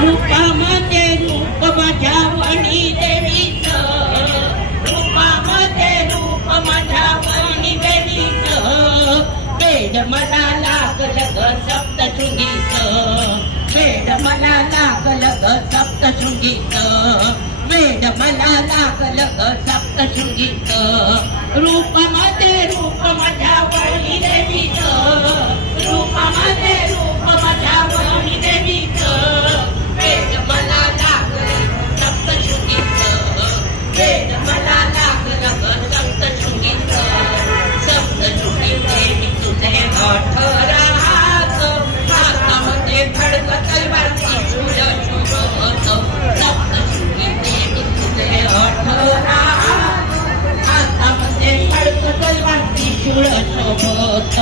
रूपामध्ये रूप माझ्या वाणी देवीचं, रूपामध्ये रूप माझ्या वाणी देवीचं, वेड मला लागलं ग सप्तशृंगीचं, वेड मला लागलं ग सप्तशृंगीचं, वेड मला लागलं ग सप्तशृंगीचं, रूपामध्ये रूप माझ्या वाणी देवीचं, रूपामध्ये रूप माझ्या वाणी देवीचं, वेड मला लागलं सप्तशृंगीचं, वेड मला लागलं ग सप्तशृंगीचं, सप्तशृंगी देवी तुझे अठरा हात, हातामध्ये खडग तलवारची शूळ शोभत, सप्तशृंगी देवी तुझे अठरा हात, हातामध्ये खडग तलवारची शूळ शोभत,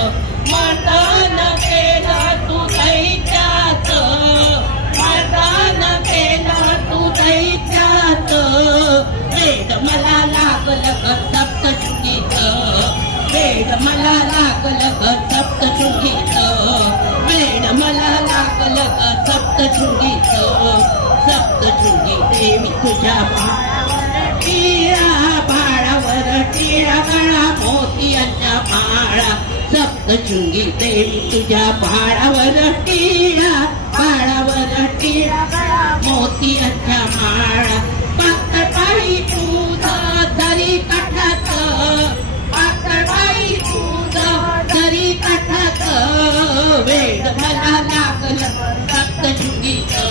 मर्दान केलं तू दैत्यात, मर्दान केलं तू दैत्यात, वेड मला लागलं ग सप्तशृंगीचं, वेड मला लागलं ग सप्तशृंगीचं, वेड मला लागलं ग सप्तशृंगीचं, सप्तशृंगी देवी तुझ्या भाळावर टिळा गळा मोतियांच्या माळा, सप्तशृंगी देवी तुझ्या भाळावर टिळा, भाळावर टिळा गळा मोतियांच्या माळा, पातळबाई दूध दरी काठात, पातळबाई दूध दरी काठात, वेड मला लागलं सप्तशृंगीचं,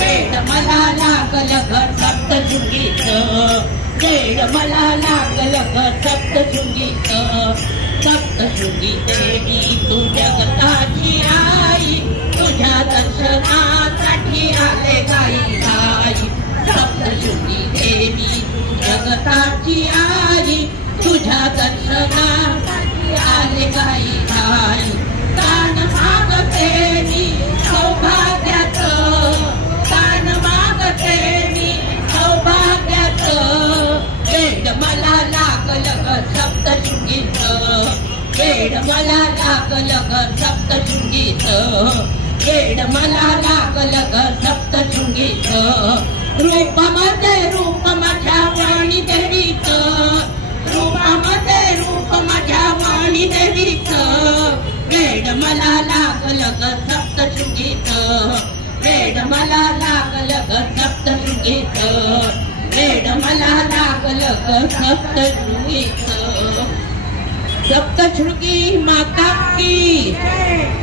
वेड मला लागलं ग सप्तशृंगीचं, वेड मला लागलं ग सप्तशृंगीचं, सप्तशृंगी देवी तू जगताची आई, तुझ्या दर्शनासाठी आले गाई आई, सप्तशृंगी देवी तू जगताची आई, तुझ्या दर्शनासाठी आले गाई आई, दान मागते मी सौभाग्याचं, दान मागते मी सौभाग्याचं, वेड मला लागलं ग सप्तशृंगीचं, वेड मला लागलं ग सप्तशृंगीचं, वेड मला लागलं ग सप्तशृंगीचं, रूपामध्ये रूप माझ्या वाणी देवीचं, रूपामध्ये रूप माझ्या वाणी देवीचं, वेड मला लागलं ग सप्तशृंगीचं, वेड मला लागलं ग सप्तशृंगीचं, वेड मला लागलं ग सप्तशृंगीचं, सप्तशृंगी माता की